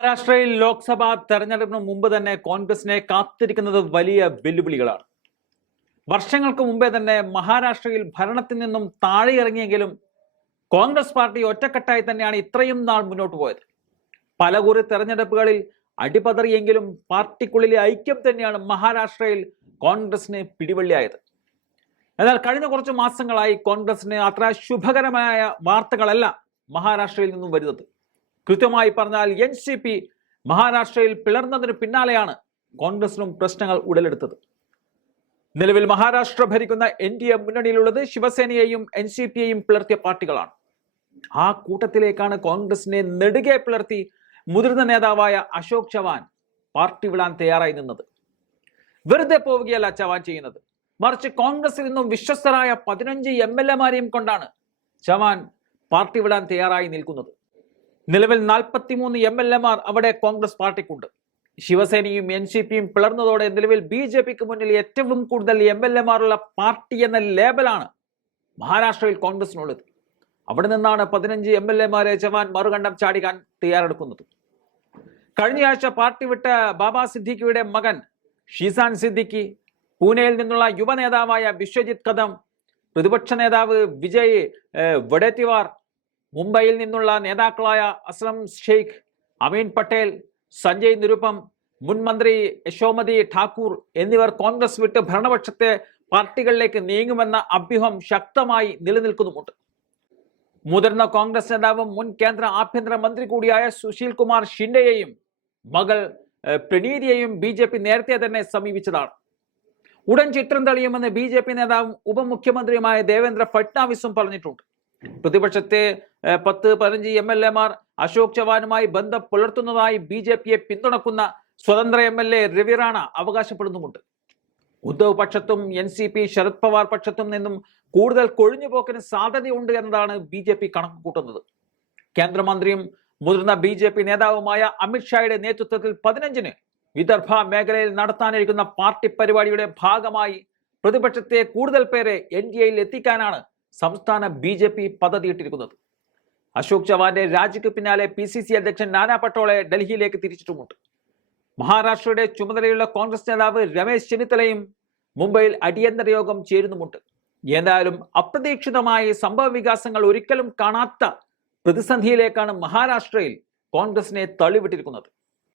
മഹാരാഷ്ട്രയിൽ ലോക്സഭാ തെരഞ്ഞെടുപ്പിന് മുമ്പ് തന്നെ കോൺഗ്രസിനെ കാത്തിരിക്കുന്നത് വലിയ വെല്ലുവിളികളാണ്. വർഷങ്ങൾക്ക് മുമ്പേ തന്നെ മഹാരാഷ്ട്രയിൽ ഭരണത്തിൽ നിന്നും താഴെ ഇറങ്ങിയെങ്കിലും കോൺഗ്രസ് പാർട്ടി ഒറ്റക്കെട്ടായി തന്നെയാണ് ഇത്രയും നാൾ മുന്നോട്ട് പോയത്. പലകുറി തെരഞ്ഞെടുപ്പുകളിൽ അടിപതറിയെങ്കിലും പാർട്ടിക്കുള്ളിലെ ഐക്യം തന്നെയാണ് മഹാരാഷ്ട്രയിൽ കോൺഗ്രസിന് പിടിവള്ളിയായത്. എന്നാൽ കഴിഞ്ഞ കുറച്ച് മാസങ്ങളായി കോൺഗ്രസിന് അത്ര ശുഭകരമായ വാർത്തകളല്ല മഹാരാഷ്ട്രയിൽ നിന്നും വരുന്നത്. കൃത്യമായി പറഞ്ഞാൽ എൻ സി പി മഹാരാഷ്ട്രയിൽ പിളർന്നതിന് പിന്നാലെയാണ് കോൺഗ്രസിനും പ്രശ്നങ്ങൾ ഉടലെടുത്തത്. നിലവിൽ മഹാരാഷ്ട്ര ഭരിക്കുന്ന എൻ ഡി എ മുന്നണിയിലുള്ളത് ശിവസേനയെയും എൻ സി പിയെയും പിളർത്തിയ പാർട്ടികളാണ്. ആ കൂട്ടത്തിലേക്കാണ് കോൺഗ്രസിനെ നെടുകെ പിളർത്തി മുതിർന്ന നേതാവായ അശോക് ചവാൻ പാർട്ടി വിടാൻ തയ്യാറായി നിന്നത്. വെറുതെ പോവുകയല്ല ചവാൻ ചെയ്യുന്നത്. മറിച്ച് കോൺഗ്രസിൽ നിന്നും വിശ്വസ്തരായ പതിനഞ്ച് എം എൽ എമാരെയും കൊണ്ടാണ് ചവാൻ പാർട്ടി വിടാൻ തയ്യാറായി നിൽക്കുന്നത്. നിലവിൽ നാൽപ്പത്തിമൂന്ന് എം എൽ എമാർ അവിടെ കോൺഗ്രസ് പാർട്ടിക്കുണ്ട്. ശിവസേനയും എൻ സി പിയും പിളർന്നതോടെ നിലവിൽ ബി ജെ പിക്ക് മുന്നിൽ ഏറ്റവും കൂടുതൽ എം എൽ എമാരുള്ള പാർട്ടി എന്ന ലേബലാണ് മഹാരാഷ്ട്രയിൽ കോൺഗ്രസിനുള്ളത്. അവിടെ നിന്നാണ് പതിനഞ്ച് എം എൽ എമാരെ ജവാൻ മറുകണ്ഠം ചാടിക്കാൻ തയ്യാറെടുക്കുന്നത്. കഴിഞ്ഞയാഴ്ച പാർട്ടി വിട്ട ബാബാ സിദ്ദിഖിയുടെ മകൻ ഷീസാൻ സിദ്ദിഖി പൂനെയിൽ നിന്നുള്ള യുവ നേതാവായ വിശ്വജിത് കദം പ്രതിപക്ഷ നേതാവ് വിജയ് ഏഹ്, വഡേത്തിവാർ മുംബൈയിൽ നിന്നുള്ള നേതാക്കളായ അസ്ലം ഷെയ്ഖ് അമീൻ പട്ടേൽ സഞ്ജയ് നിരുപം മുൻ മന്ത്രി യശോമതി ഠാക്കൂർ എന്നിവർ കോൺഗ്രസ് വിട്ട് ഭരണപക്ഷത്തെ പാർട്ടികളിലേക്ക് നീങ്ങുമെന്ന അഭ്യൂഹം ശക്തമായി നിലനിൽക്കുന്നുമുണ്ട്. മുതിർന്ന കോൺഗ്രസ് നേതാവും മുൻ കേന്ദ്ര ആഭ്യന്തര മന്ത്രി കൂടിയായ സുശീൽ കുമാർ ഷിൻഡെയെയും മകൾ പ്രണീതിയെയും ബി ജെ പി നേരത്തെ തന്നെ സമീപിച്ചതാണ്. ഉടൻ ചിത്രം തെളിയുമെന്ന് ബി ജെ പി നേതാവും ഉപമുഖ്യമന്ത്രിയുമായ ദേവേന്ദ്ര ഫട്നാവിസും പറഞ്ഞിട്ടുണ്ട്. പ്രതിപക്ഷത്തെ പത്ത് പതിനഞ്ച് എം എൽ എമാർ അശോക് ചവാനുമായി ബന്ധം പുലർത്തുന്നതായി ബി ജെ പിയെ പിന്തുണക്കുന്ന സ്വതന്ത്ര എം എൽ എ രവിറാണ അവകാശപ്പെടുന്നുമുണ്ട്. Uddhav പക്ഷത്തും N C P Sharad Pawar പക്ഷത്തും നിന്നും കൂടുതൽ കൊഴിഞ്ഞുപോക്കിന് സാധ്യതയുണ്ട് എന്നതാണ് ബി ജെ പി കണക്ക് കൂട്ടുന്നത് കേന്ദ്രമന്ത്രിയും മുതിർന്ന ബി ജെ പി നേതാവുമായ അമിത്ഷായുടെ നേതൃത്വത്തിൽ പതിനഞ്ചിന് വിദർഭ മേഖലയിൽ നടത്താനിരിക്കുന്ന പാർട്ടി പരിപാടിയുടെ ഭാഗമായി പ്രതിപക്ഷത്തെ കൂടുതൽ പേരെ എൻ ഡി എയിൽ എത്തിക്കാനാണ് സംസ്ഥാന ബി ജെ പി പദ്ധതിയിട്ടിരിക്കുന്നത്. അശോക് ചവാന്റെ രാജിക്ക് പിന്നാലെ പി സി സി അധ്യക്ഷൻ നാനാ പട്ടോളെ ഡൽഹിയിലേക്ക് തിരിച്ചിട്ടുമുണ്ട്. മഹാരാഷ്ട്രയുടെ ചുമതലയുള്ള കോൺഗ്രസ് നേതാവ് രമേശ് ചെന്നിത്തലയും മുംബൈയിൽ അടിയന്തര യോഗം ചേരുന്നുമുണ്ട്. എന്തായാലും അപ്രതീക്ഷിതമായി സംഭവ വികാസങ്ങൾ ഒരിക്കലും കാണാത്ത പ്രതിസന്ധിയിലേക്കാണ് മഹാരാഷ്ട്രയിൽ കോൺഗ്രസിനെ തള്ളിവിട്ടിരിക്കുന്നത്.